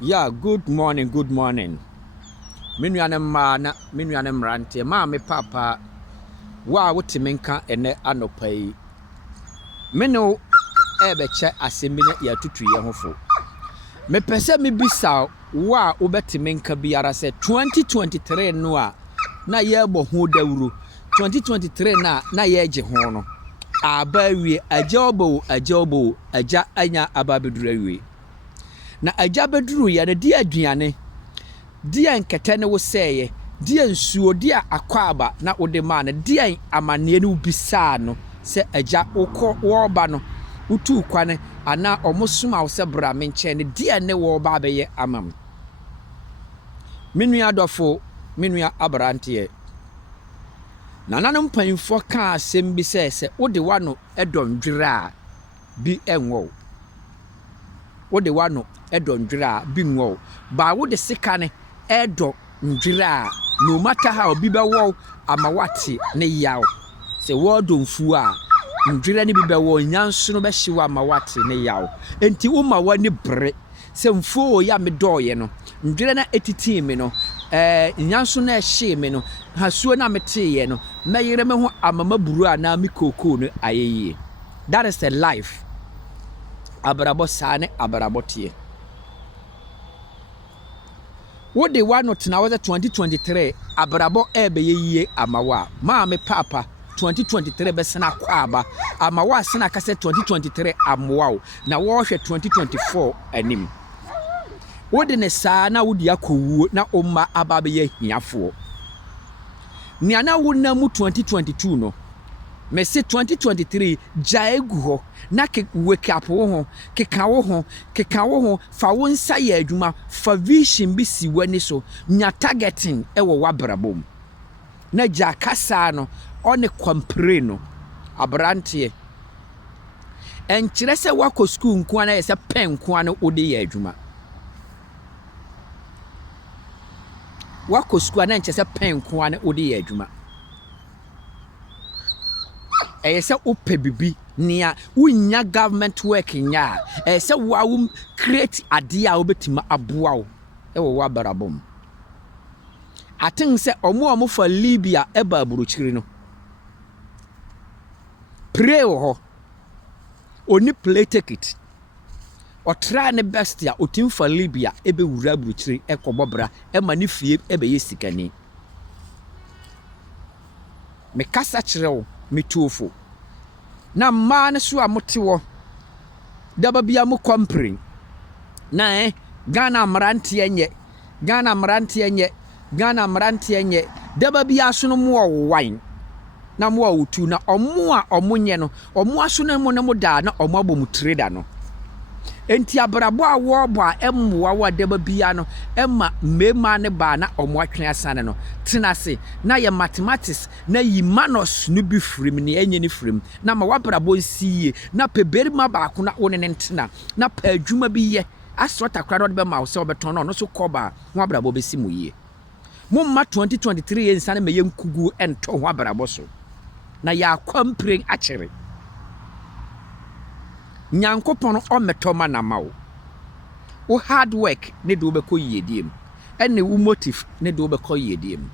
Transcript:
Yeah, good morning, good morning. Me nuanom mmaa na me nuanom mmeranteɛ maa me papa wo a wote me nka ɛnɛ anɔpa yi. Me ne wo ɛrebɛkyɛ asɛm bi na yɛatutu yɛn ho fo. Mepɛ sɛ mebisa wo a wobɛte me nka biara sɛ 2023 no a na yɛrebɔ ho dawuro. 2023 na yɛregye ho no. Aba awie, agya ɔbɔ agya anya aba abɛduru awie. Na agya bɛduru yɛ no di aduane, di nkɛtɛ ne wo sɛeɛ, di nsuo, di akwaaba na wode maa no, di amanneɛ no bisaa no sɛ agya wɔreba no, wotu kwane anaa ɔmo soma wo sɛ bra me nkyɛn no, di ne wɔreba abɛyɛ ama me. Me nua adɔfo, me nua aberanteɛ. Nananom mpanyinfoɔ kaa asɛm bi sɛ wode wano ɛdɔ ndwere a bi ɛnwɔ wo. Wode wano ɛdɔ ndwere a bi nwɔ wo. Ba wode sika ne ɛdɔ ndwere a no matter how bi bɛwɔ ama wate ne yaw. Sɛ wɔdɔ mfuo a ndwere ne bi bɛwɔ nyanso no bɛhye ama wate ne yaw. Enti woma wani bere sɛ mfuo ya me dɔɔyɛ no, ndwere na etiti me no, nyanso na ɛhye me no, hasuo na meteyɛ no, mɛyere me ho amama buru a na me kokoo no ayɛyie. That is the life. Abrabɔ saa ne abrabɔ teɛ. Wode wano tena wo sɛ 2023 abrabɔ ɛbɛyɛ yie ama wo a maame papa 2023 bɛsena akɔ aba ama wo asena ka sɛ 2023 amoa wo na wɔhwɛ 2024 anim. Wode ne saa na wode akɔwuo na ɔmma aba bɛyɛ hiafoɔ. Nea na wonam mu 2022 no, mese 2023 gya egu hɔ na wake up wo ho, keka wo ho, fa wo nsa yɛ adwuma, fa vision bi si w'ani so, nya targeting ɛwɔ w'abrabɔ mu. Na gya kasa no, ɔne kwampire no, aberanteɛ. Ɛnkyerɛ sɛ wakɔ school nko na yɛ sɛ pen nko na wode yɛ adwuma. Wakɔ school na nkyerɛ sɛ pen nko na wode yɛ adwuma. Ɛyɛ sɛ wopɛ bibi nea wonya government work nya a ɛyɛ sɛ wo create adeɛ a wobɛtumi aboa wo ɛwɔ w'abrabɔ mu. Aten sɛ ɔmo fa Libya ɛba aburokyiri no, pray wɔ hɔ, oni play ticket, ɔtra ne best a otim fa Libya ɛbɛwura aburokyiri ɛkɔbɔ bra ɛma ne fie ɛbɛyɛ sikani. Mekasa kyerɛ wo mituofo na mmaa ne so a mote wɔ daba bia mo kwamprin na Ghana mmeranteɛ nyɛ daba bia so no mo ɔwan na mo ɔwotu na ɔmo a ɔmo nyɛ no ɔmo aso no mo ne mo da na ɔmo abɔ mu trader no. Enti abrabɔ a wɔbɔ a ɛmmoa wa daba bia no ɛma mmɛma ne ba na ɔmo atwe asane no tena se na yɛ mathematics na yi manos no bi firim ne enye ne firim na ma wabrabɔ nsiye na pɛ berima baako na wone ne ntena na pɛ adwuma bi yɛ asɔta kra no de bɛma wo sɛ ɔbɛtɔn no so kɔba ho abrabɔ bɛsi mu yie. Momma 2023 yɛ nsane ma yɛ nkugu ɛntɔ ho abrabɔ so na yɛ akwampire akyere. Nyankopɔn ɔmɛtɔ ma na ma wo. Wo hard work ne de wobɛkɔ yiedie mu. Ɛne wo motive ne de wobɛkɔ yiedie mu.